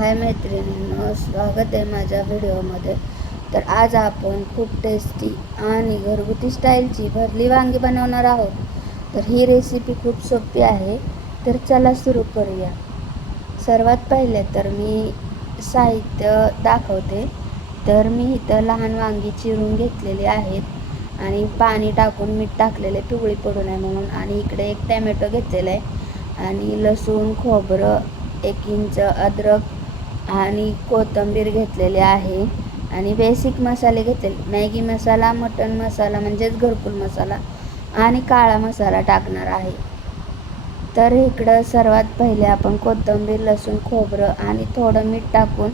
हाय मैत्रिणींनो, स्वागत आहे माझ्या व्हिडिओमध्ये. तर आज आपण खूप टेस्टी आणि घरगुती स्टाईलची भरली वांगी बनवणार आहोत. तर ही रेसिपी खूप सोपी आहे. तर चला सुरू करूया. सर्वात पहिले तर मी साहित्य दाखवते. तर मी इथं लहान वांगी चिरून घेतलेली आहेत आणि पाणी टाकून मीठ टाकलेले पिवळी पडू नये म्हणून. आणि इकडे एक टॅमॅटो घेतलेला आहे आणि लसूण, खोबरं, 1 इंच अद्रक आणि कोथिंबीर घेतलेली आहे. आणि बेसिक मसाले घेतले, मॅगी मसाला, मटन मसाला म्हणजेच घरकुल मसाला आणि काळा मसाला टाकणार आहे. तर इकडं सर्वात पहिले आपण कोथिंबीर, लसूण, खोबरं आणि थोडं मीठ टाकून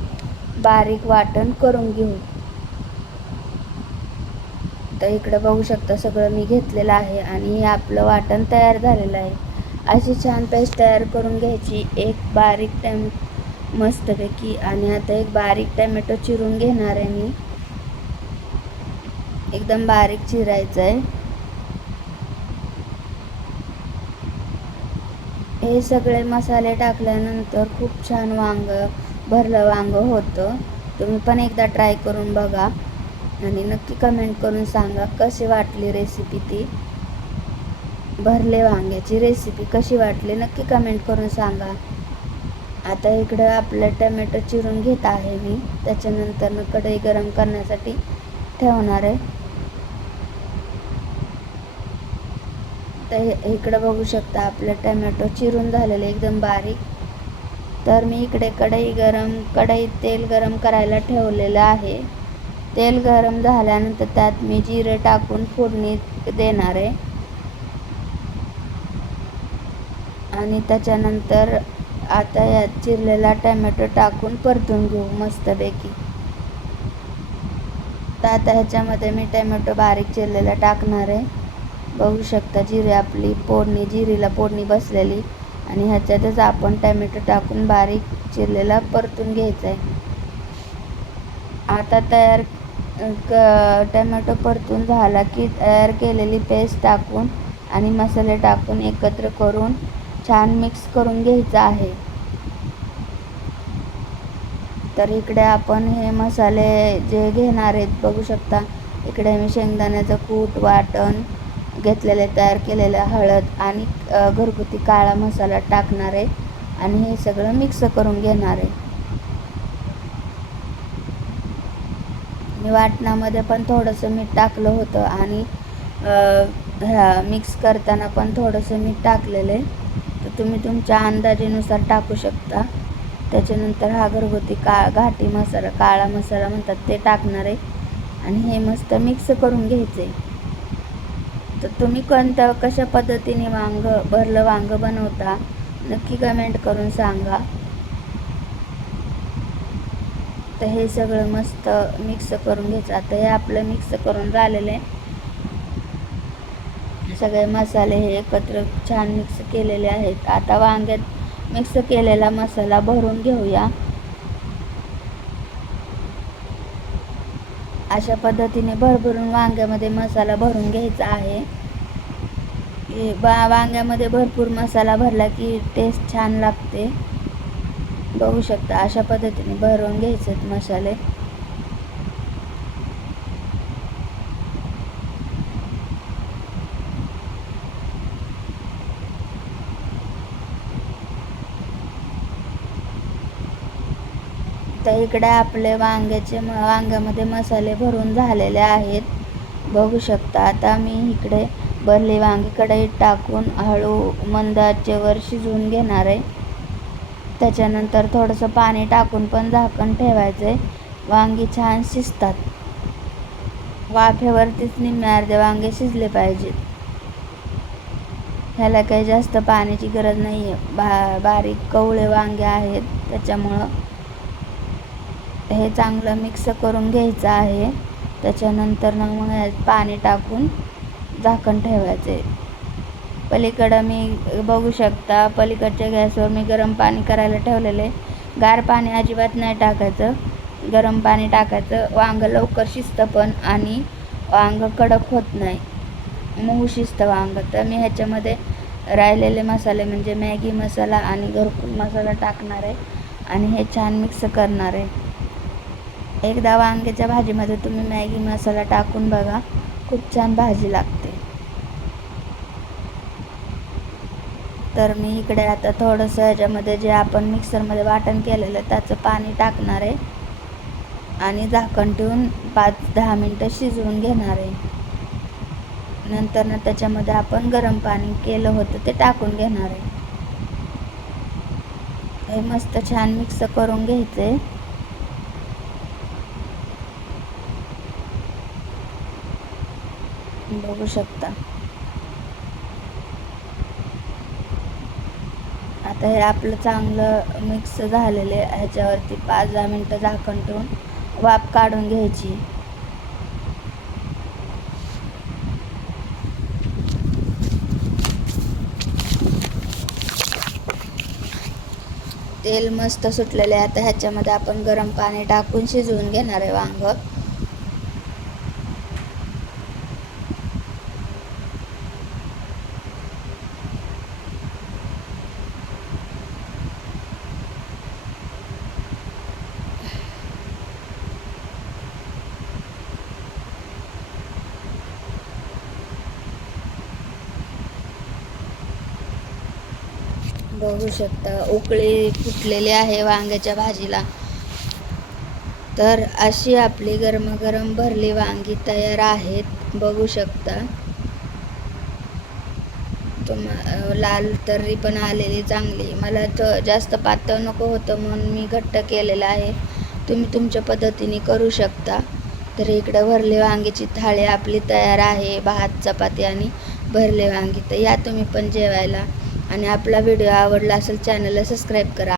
बारीक वाटण करून घेऊ. तर इकडं बघू शकता सगळं मी घेतलेलं आहे आणि हे आपलं वाटण तयार झालेलं आहे. अशी छान पेस्ट तयार करून घ्यायची. एक बारीक मस्तपैकी. आणि आता एक बारीक टॅमॅटो चिरून घेणार आहे मी. एकदम बारीक चिरायचं आहे. हे सगळे मसाले टाकल्यानंतर खूप छान भरलं वांग होतं. तुम्ही पण एकदा ट्राय करून बघा आणि नक्की कमेंट करून सांगा कशी वाटली रेसिपी. ती भरले वांग्याची रेसिपी कशी वाटली नक्की कमेंट करून सांगा. आता इकडं आपलं टमॅटो चिरून घेत आहे मी. त्याच्यानंतर कढई गरम करण्यासाठी ठेवणार आहे. तर इकडं बघू शकता आपलं टमॅटो चिरून झालेलं एकदम बारीक. तर मी इकडे कढईत तेल गरम करायला ठेवलेलं आहे. तेल गरम झाल्यानंतर त्यात मी जिरे टाकून फोडणी देणार आहे. आणि त्याच्यानंतर आता यात चिरलेला टमॅटो टाकून परतून घेऊ मस्तपैकी. तर आता ह्याच्यामध्ये मी टमॅटो बारीक चिरलेला टाकणार आहे. बघू शकता जिरीला फोडणी बसलेली. आणि ह्याच्यातच आपण टमॅटो टाकून बारीक चिरलेला परतून घ्यायचा आहे. आता टमॅटो परतून झाला की तयार केलेली पेस्ट टाकून आणि मसाले टाकून एकत्र करून छान मिक्स करून घ्यायचं आहे. तर इकडे आपण हे मसाले जे घेणार आहेत बघू शकता. इकडे मी शेंगदाण्याचं कूट, वाटण घेतलेले, तयार केलेलं, हळद आणि घरगुती काळा मसाला टाकणार आहे आणि हे सगळं मिक्स करून घेणार आहे. मी वाटणामध्ये पण थोडंसं मीठ टाकलं होतं आणि मिक्स करताना पण थोडंसं मीठ टाकलेलं आहे. तर तुम्ही तुमच्या अंदाजानुसार टाकू शकता. त्याच्यानंतर हा घरगुती घाटी मसाला, काळा मसाला म्हणतात, ते टाकणार आहे आणि हे मस्त मिक्स करून घ्यायचं आहे. तर तुम्ही कशा पद्धतीने भरलं वांग बनवता नक्की कमेंट करून सांगा. तर हे सगळं मस्त मिक्स करून घ्यायचं. आता हे आपलं मिक्स करून झालेलं आहे. सगळे मसाले हे एकत्र छान मिक्स केलेले आहेत. आता वांग्यात मिक्स केलेला मसाला भरून घेऊया. अशा पद्धतीने भरभरून वांग्यामध्ये मसाला भरून घ्यायचा आहे. वांग्यामध्ये भरपूर मसाला भरला की टेस्ट छान लागते. बघू शकता अशा पद्धतीने भरून घ्यायचे मसाले. तर इकडे आपले वांग्यामध्ये मसाले भरून झालेले आहेत. बघू शकता. आता मी इकडे भरली वांगी कढईत टाकून हळू मंद आचेवर शिजवून घेणार आहे. त्याच्यानंतर थोडंसं पाणी टाकून पण झाकण ठेवायचं आहे. वांगी छान शिजतात. वाफेवरतीच निम्मे अर्धे वांगे शिजले पाहिजेत. ह्याला काही जास्त पाण्याची गरज नाही आहे. बारीक कवळे वांगे आहेत त्याच्यामुळं हे चांगलं मिक्स करून घ्यायचं आहे. त्याच्यानंतर मग पाणी टाकून झाकण ठेवायचं आहे. पलीकडं मी बघू शकता पलीकडच्या गॅसवर मी गरम पाणी करायला ठेवलेलं आहे. गार पाणी अजिबात नाही टाकायचं, गरम पाणी टाकायचं. वांगं लवकर शिजतं पण आणि वांगं कडक होत नाही, मऊ शिजतं वांगं. तर मी ह्याच्यामध्ये राहिलेले मसाले म्हणजे मॅगी मसाला आणि घरकुल मसाला टाकणार आहे आणि हे छान मिक्स करणार आहे. एकदा वांग्याच्या भाजीमध्ये तुम्ही मॅगी मसाला टाकून बघा, खूप छान भाजी लागते. तर मी इकडे आता थोडंसं ह्याच्यामध्ये जे आपण मिक्सरमध्ये वाटण केलेलं त्याचं पाणी टाकणार आहे आणि झाकण ठेवून 5-10 मिनटं शिजवून घेणार आहे. नंतर त्याच्यामध्ये आपण गरम पाणी केलं होतं ते टाकून घेणार आहे. हे मस्त छान मिक्स करून घ्यायचे. बघू शकता. आता हे आपलं चांगलं मिक्स झालेले, ह्याच्यावरती 5-10 मिनटं झाकण ठेवून वाफ काढून घ्यायची. तेल मस्त सुटलेले आहे. आता ह्याच्यामध्ये आपण गरम पाणी टाकून शिजवून घेणार आहे वांग. बघू शकता उकळी फुटलेली आहे वांग्याच्या भाजीला. तर अशी आपली गरमागरम भरली वांगी तयार आहेत. बघू शकता. लाल तर्री पण आलेली चांगली. मला तर जास्त पातळ नको होतं म्हणून मी घट्ट केलेलं आहे. तुम्ही तुमच्या पद्धतीने करू शकता. तर इकडे भरली वांगीची थाळी आपली तयार आहे. भात, चपाती आणि भरले वांगी. तर या तुम्ही पण जेवायला. आणि आपला व्हिडिओ आवडला असेल चॅनलला सबस्क्राईब करा.